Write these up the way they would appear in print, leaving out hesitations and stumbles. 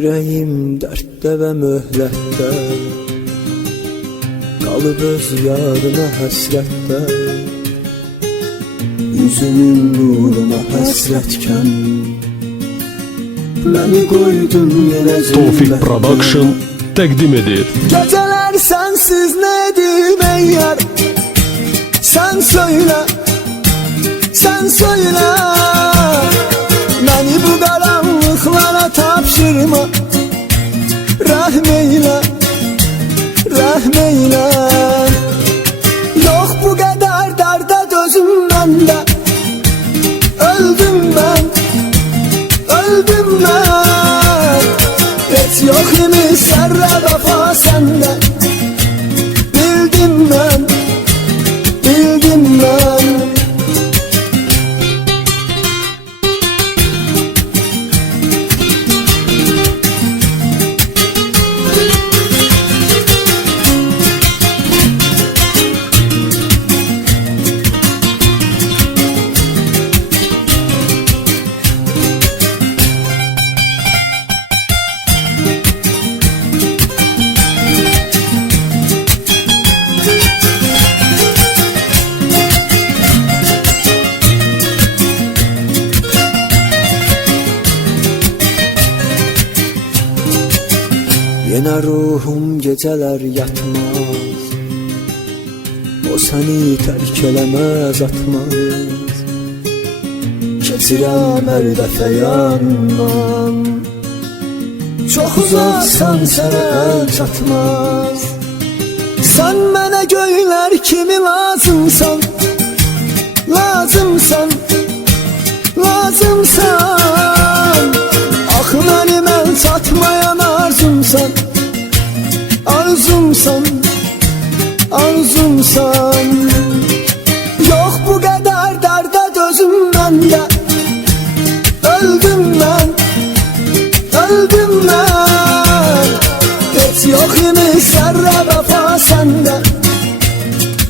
Yüreğim dertte ve möhlette, kalıp öz yarına həsrətdə. Yüzünün nuruna həsrətken məni qoydun yenə zillətdə. Tofik Production təqdim edir. Geceler sensiz nedir ey yar? Sen söyle, sen söyle. Beni bu karanlıklara tapşırma. Rahmeyle, rahmeyle. Yok bu kadar darda dözüm bende. Öldüm ben, öldüm ben. Hiç yok imiş zerre vefa sende. Bildim ben, bildim ben. Yine ruhum geceler yatmaz, o seni terk eləməz atmaz. Keçirəm hər dəfə yandan, çox uzaqsan sənə əl çatmaz. Sen mənə göylər kimi lazımsan, lazımsan, lazımsan. Axı mənim əl çatmayan arzumsan, arzumsan, arzumsan. Yok bu kadar darda dözüm bende. Öldüm ben, öldüm ben. Hiç yok imiş zerre vefa sende.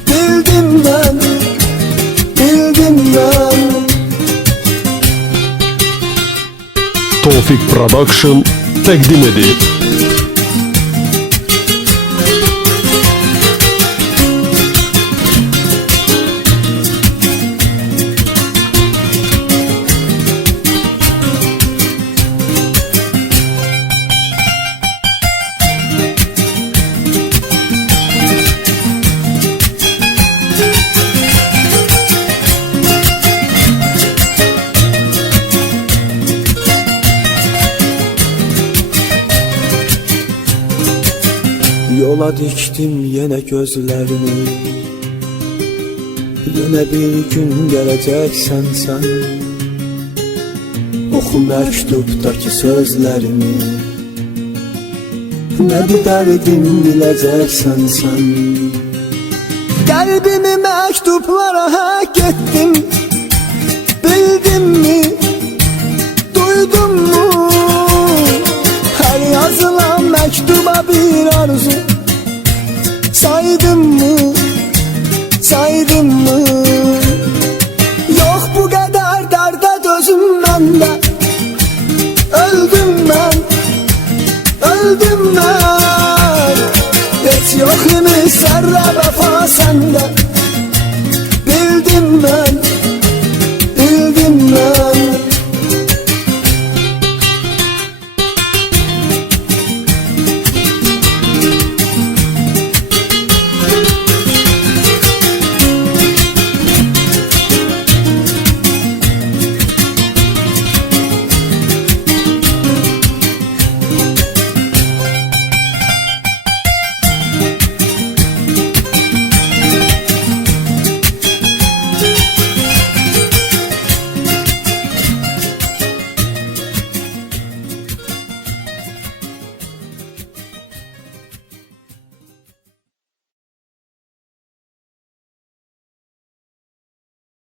Bildim ben, bildim ben. Tofik Production təqdim edir. Yola diktim yine gözlerimi, yine bir gün geleceksen sen. Oku mektuptaki sözlerimi, ne bir derdim bileceksen sen. Kalbimi mektuplara hak ettim, bildin mi, duydun mu? Her yazılan mektuba bir arzu, saydın mı, saydın mı? Yok bu kadar darda dözüm bende. Öldüm ben, öldüm ben. Hiç yok imiş zerre vefa sende. Bildim ben,